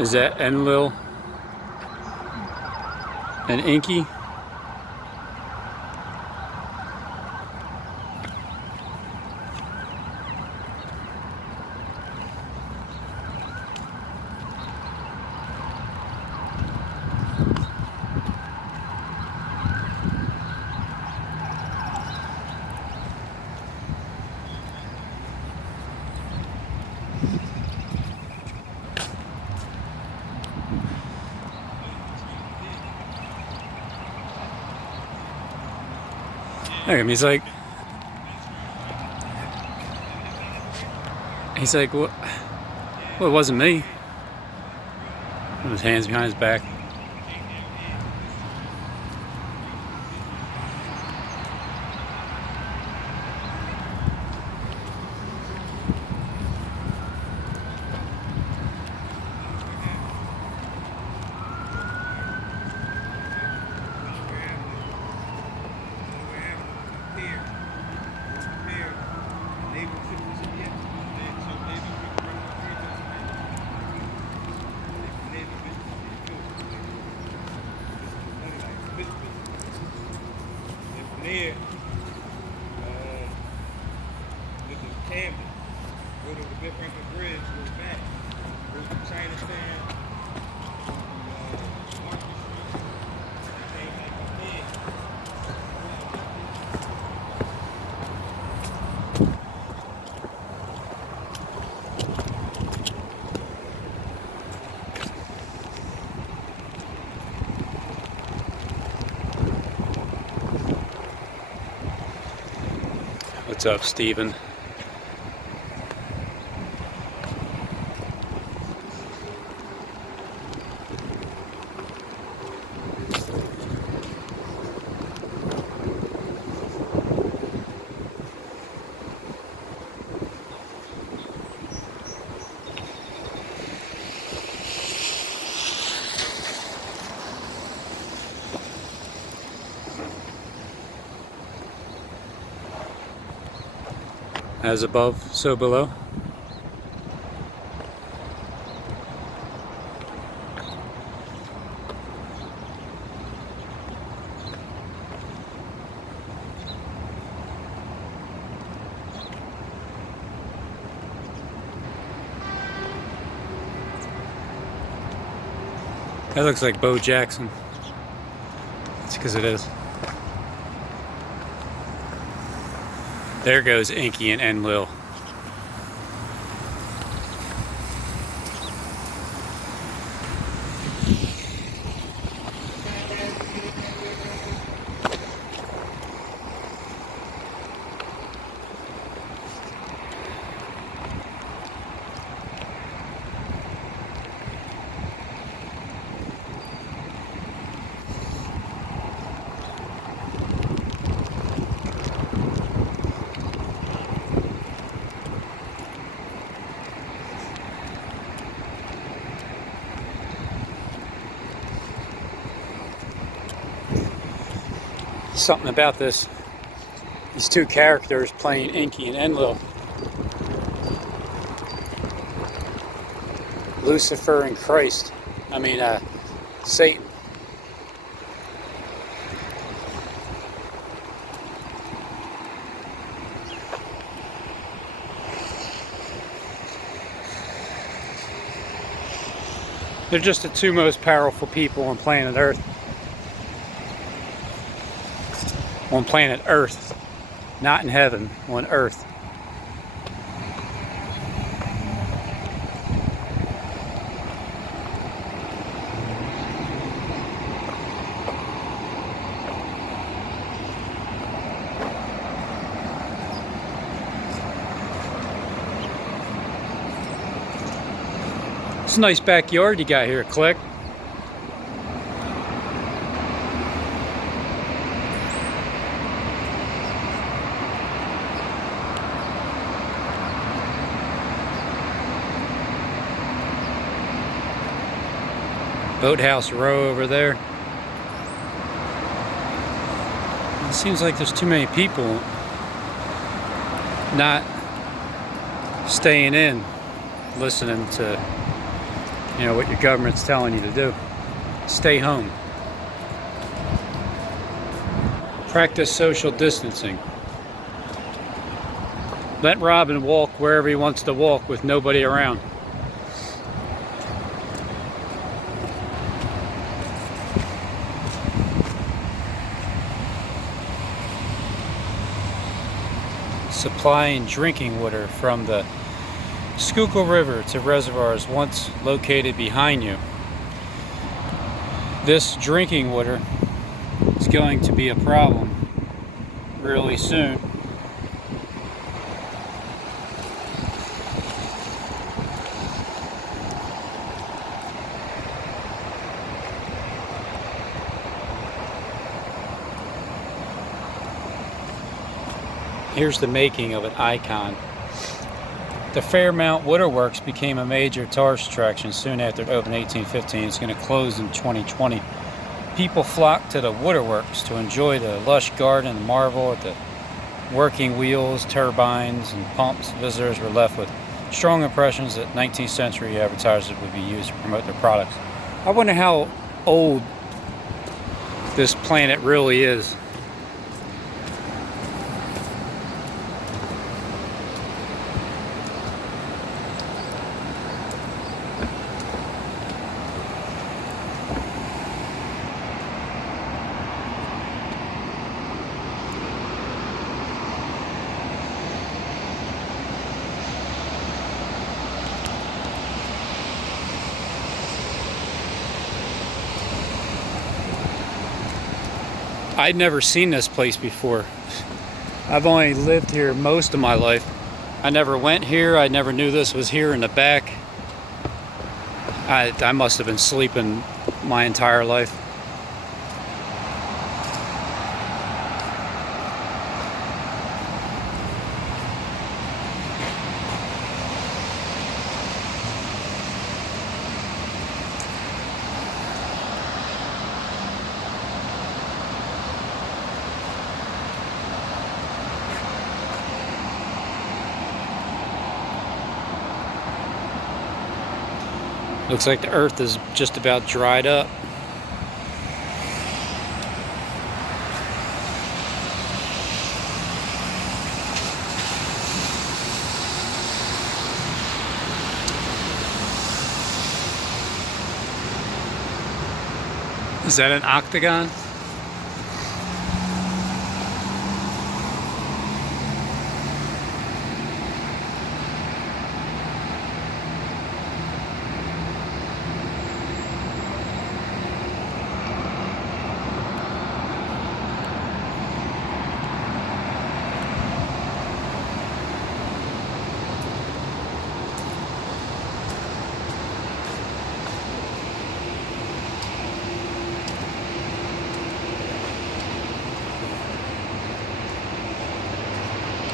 Is that Enlil and Enki? Look at him, he's like, what? Well, it wasn't me. With his hands behind his back. There, this is Camden. Go to the Bill Franklin Bridge, go back. Go to Chinatown, Market Street, and came back up there. What's up, Steven? As above, so below. That looks like Bo Jackson. It's because it is. There goes Enki and Enlil. Something about these two characters playing Enki and Enlil. Lucifer and Christ. Satan. They're just the two most powerful people on planet Earth. On planet Earth, not in heaven, on Earth. It's a nice backyard you got here, Click. Boathouse Row over there. It seems like there's too many people not staying in, listening to you know, what your government's telling you to do. Stay home. Practice social distancing. Let Robin walk wherever he wants to walk with nobody around. Supplying drinking water from the Schuylkill River to reservoirs once located behind you. This drinking water is going to be a problem really soon. Here's the making of an icon. The Fairmount Waterworks became a major tourist attraction soon after it opened in 1815. It's going to close in 2020. People flocked to the waterworks to enjoy the lush garden and marvel at the working wheels, turbines, and pumps. Visitors were left with strong impressions that 19th century advertisers would be used to promote their products. I wonder how old this planet really is. I'd never seen this place before. I've only lived here most of my life. I never went here. I never knew this was here in the back. I must have been sleeping my entire life. Looks like the earth is just about dried up. Is that an octagon?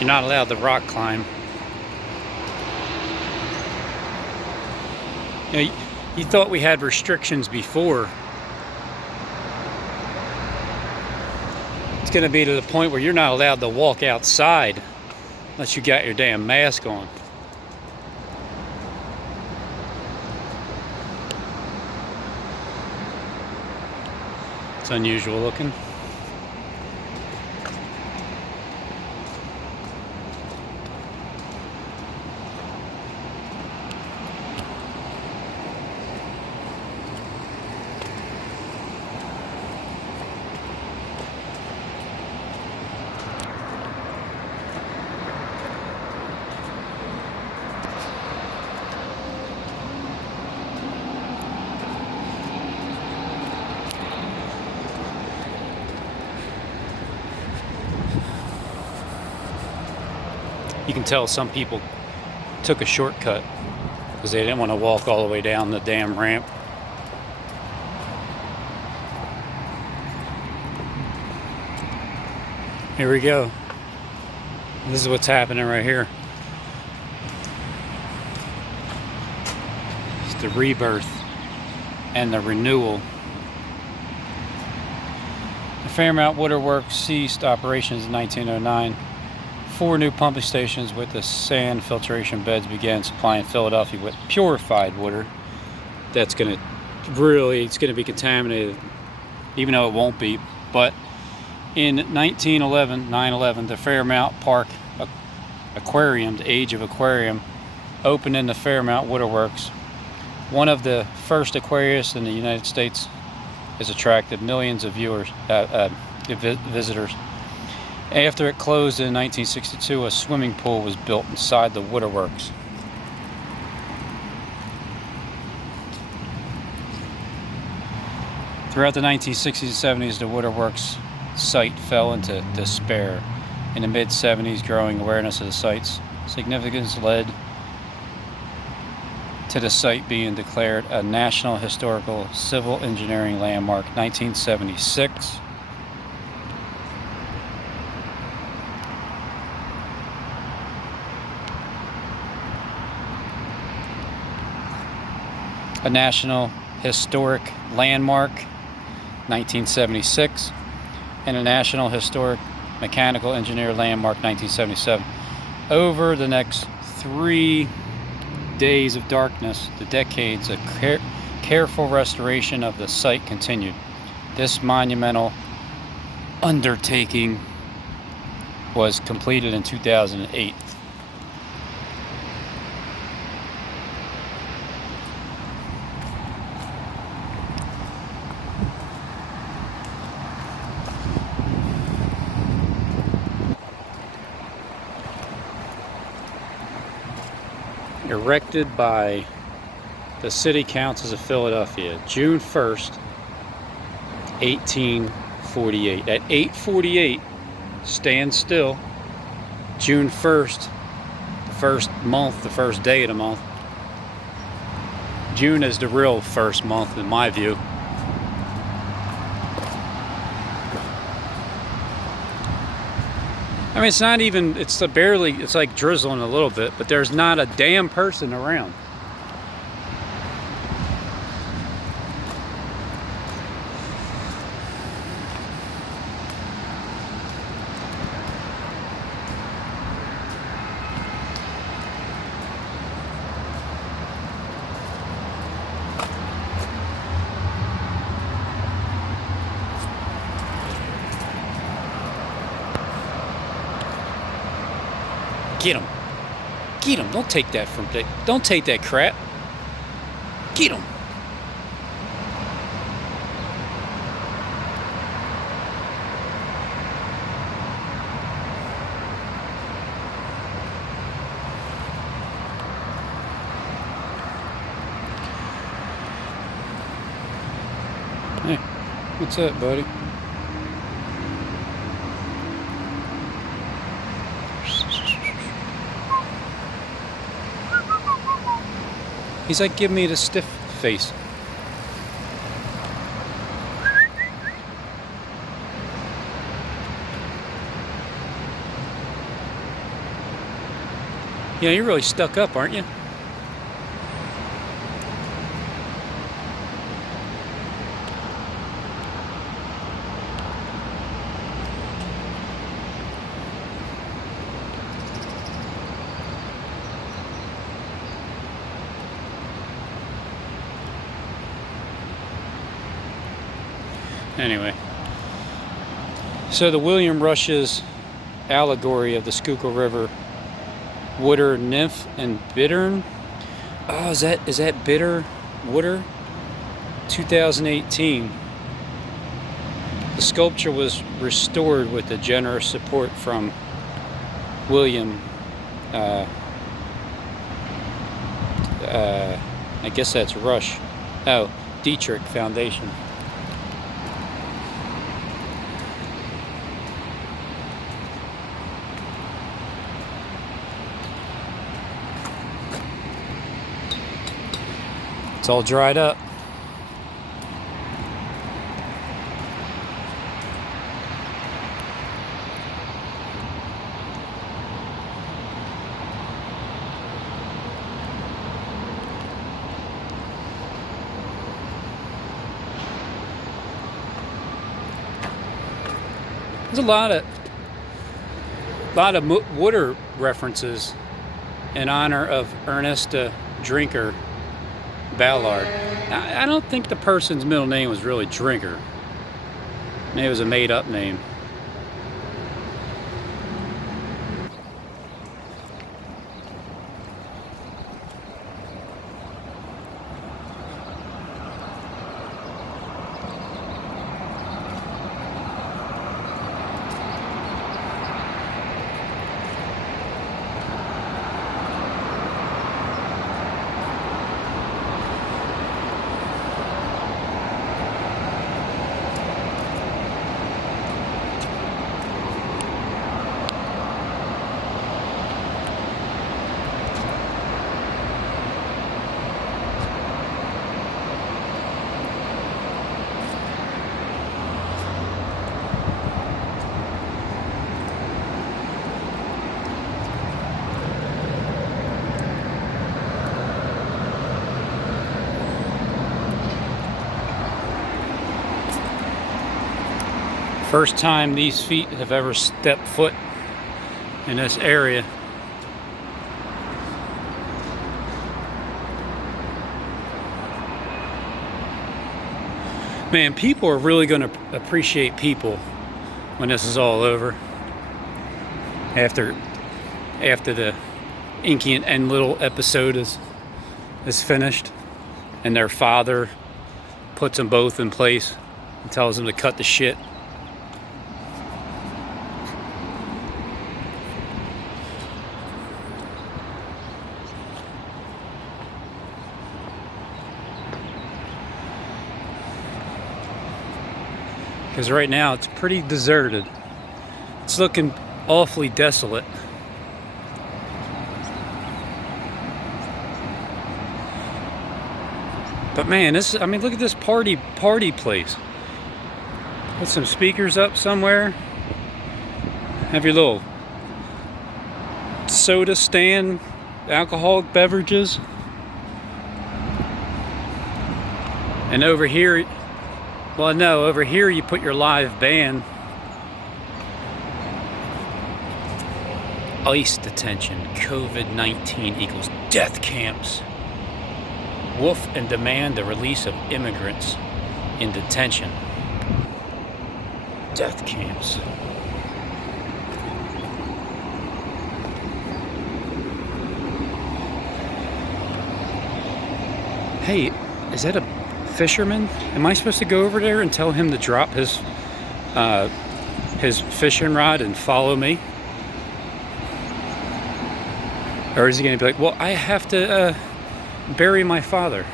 You're not allowed to rock climb. You know, you thought we had restrictions before. It's going to be to the point where you're not allowed to walk outside unless you got your damn mask on. It's unusual looking. You can tell some people took a shortcut because they didn't want to walk all the way down the damn ramp. Here we go. This is what's happening right here. It's the rebirth and the renewal. The Fairmount Waterworks ceased operations in 1909. 4 new pumping stations with the sand filtration beds began supplying Philadelphia with purified water. that's going to really, it's going to be contaminated, even though it won't be. But in 1911, 9/11, the Fairmount Park Aquarium, the Age of Aquarium, opened in the Fairmount Waterworks. One of the first aquariums in the United States, has attracted millions of visitors. After it closed in 1962, a swimming pool was built inside the waterworks. Throughout the 1960s and 70s, the waterworks site fell into despair. In the mid-70s, growing awareness of the site's significance led to the site being declared a National Historical Civil Engineering Landmark, 1976. A National Historic Landmark, 1976, and a National Historic Mechanical Engineer Landmark, 1977. Over the next 3 days of darkness, the decades of careful restoration of the site continued. This monumental undertaking was completed in 2008. Erected by the City Councils of Philadelphia, June 1st, 1848. At 8:48, stand still. June 1st, the first month, the first day of the month. June is the real first month in my view. I mean, it's not even, it's barely, it's like drizzling a little bit, but there's not a damn person around. Get him. Get him. Don't take that from, don't take that crap. Get him. Hey, what's up, buddy? He's like, give me the stiff face. Yeah, you're really stuck up, aren't you? Anyway, so the William Rush's allegory of the Schuylkill River water nymph and bittern. Oh, is that bitter water? 2018. The sculpture was restored with the generous support from William. I guess that's Rush. Oh, Dietrich Foundation. It's all dried up. There's a lot of water references in honor of Ernesta Drinker, Ballard. I don't think the person's middle name was really Drinker. Maybe it was a made-up name. First time these feet have ever stepped foot in this area. Man, people are really going to appreciate people when this is all over. After the Enki and Enlils episode is finished, and their father puts them both in place and tells them to cut the shit. Because right now it's pretty deserted. It's looking awfully desolate. But man, I mean, look at this party place. Put some speakers up somewhere. Have your little soda stand, alcoholic beverages. And over here, well, no, over here you put your live band. ICE detention, COVID-19 equals death camps. Wolf and demand the release of immigrants in detention. Death camps. Hey, is that a fisherman? Am I supposed to go over there and tell him to drop his fishing rod and follow me? Or is he going to be like, well, I have to bury my father?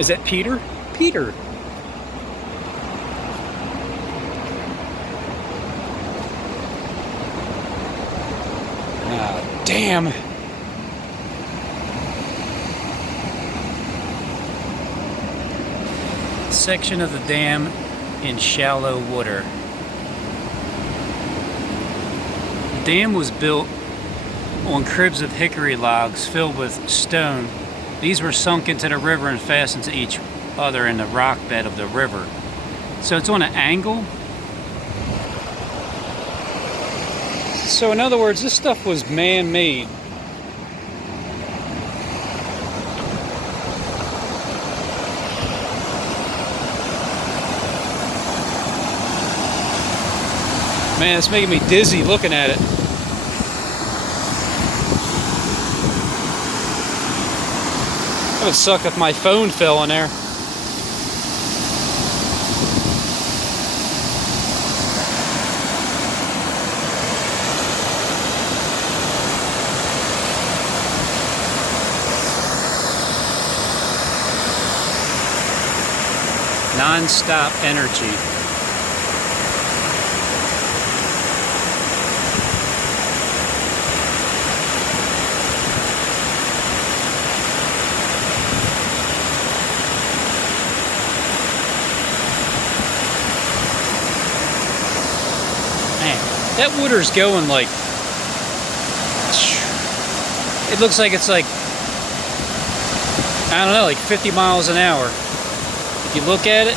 Is that Peter? Peter! Damn. Section of the dam in shallow water. The dam was built on cribs of hickory logs filled with stone. These were sunk into the river and fastened to each other in the rock bed of the river. So it's on an angle. So in other words, this stuff was man-made. Man, it's making me dizzy looking at it. That would suck if my phone fell in there. Non-stop energy. Man, that water's going like, it looks like it's like, I don't know, like 50 miles an hour. If you look at it,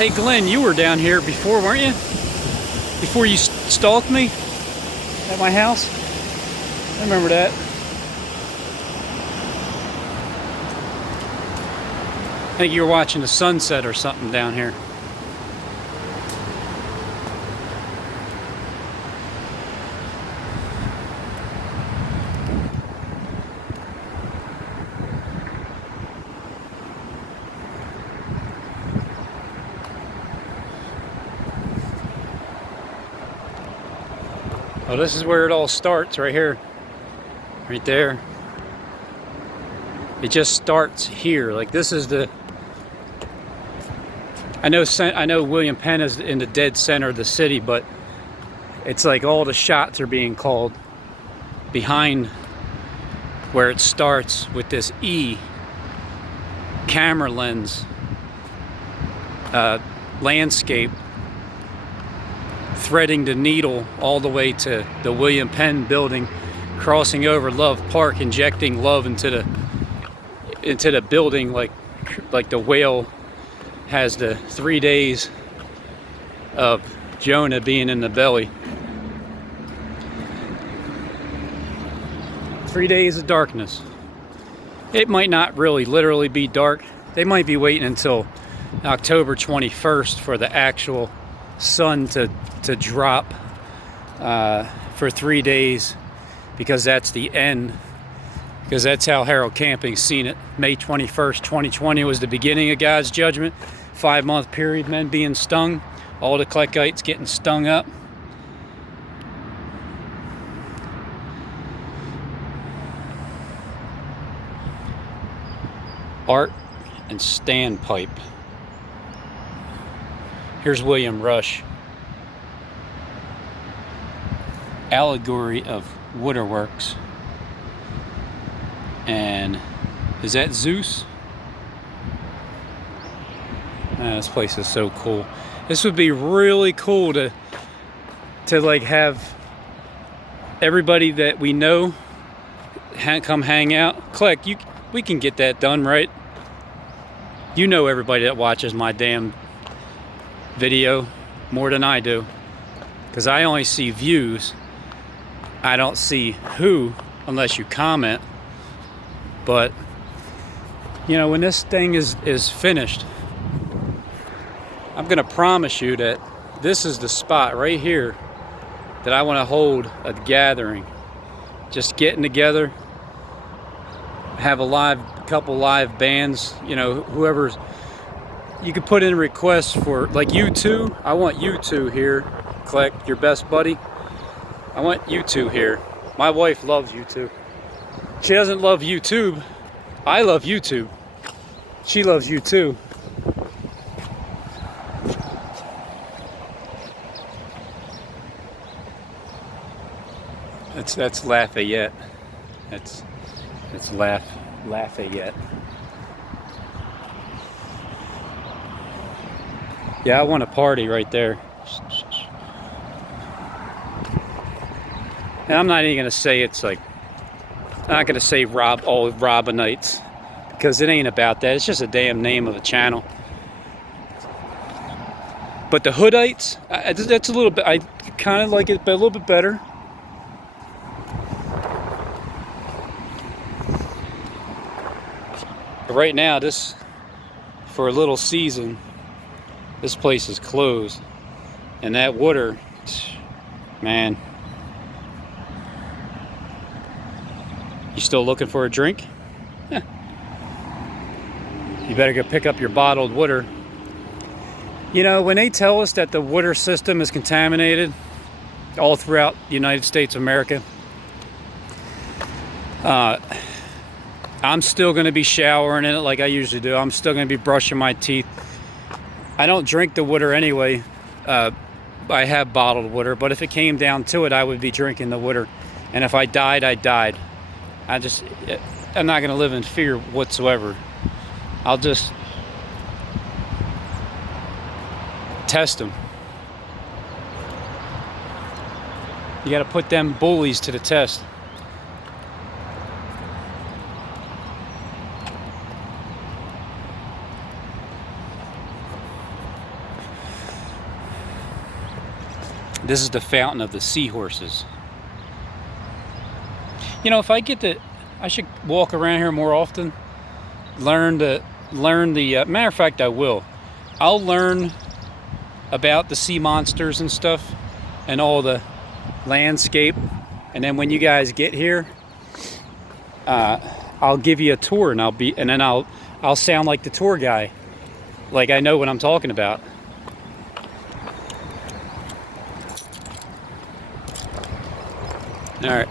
Hey Glenn, you were down here before, weren't you? Before you stalked me at my house? I remember that. I think you were watching the sunset or something down here. Well, this is where it all starts, right here. Right there. It just starts here. Like, this is the... I know William Penn is in the dead center of the city, but it's like all the shots are being called behind where it starts with this E camera lens landscape threading the needle all the way to the William Penn building, crossing over Love Park, injecting love into the building like the whale has the 3 days of Jonah being in the belly. 3 days of darkness. It might not really literally be dark. They might be waiting until October 21st for the actual sun to drop for 3 days, because that's the end, because that's how Harold Camping's seen it. May 21st, 2020 was the beginning of God's judgment. 5-month period, men being stung, all the Klekites getting stung up. Art and standpipe. Here's William Rush. Allegory of Waterworks. And is that Zeus? This place is so cool. This would be really cool to like have everybody that we know come hang out. Click, we can get that done, right? You know everybody that watches my damn video more than I do, because I only see views. I don't see who unless you comment. But you know, when this thing is finished, I'm gonna promise you that this is the spot right here that I want to hold a gathering, just getting together, have a couple live bands, you know, whoever's. You could put in requests for, like, you two. I want you two here. Click, your best buddy. I want you two here. My wife loves YouTube. She doesn't love YouTube. I love YouTube. She loves you too. That's Lafayette. That's Lafayette. Yeah, I want a party right there. And I'm not even gonna say it's like, I'm not gonna say Robinites, because it ain't about that. It's just a damn name of a channel. But the Hoodites, that's a little bit, I kind of like it, but a little bit better. But right now, this, for a little season, this place is closed. And that water, man. You still looking for a drink? Yeah. You better go pick up your bottled water. You know, when they tell us that the water system is contaminated all throughout the United States of America, I'm still going to be showering in it like I usually do. I'm still going to be brushing my teeth. I don't drink the water anyway. I have bottled water, but if it came down to it, I would be drinking the water. And if I died, I died. I'm not going to live in fear whatsoever. I'll just test them. You got to put them bullies to the test. This is the fountain of the seahorses. You know, if I get to, I should walk around here more often. Learn the, matter of fact, I will. I'll learn about the sea monsters and stuff and all the landscape. And then when you guys get here, I'll give you a tour, and then I'll sound like the tour guy. Like I know what I'm talking about. All right,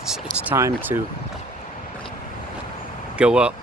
it's time to go up.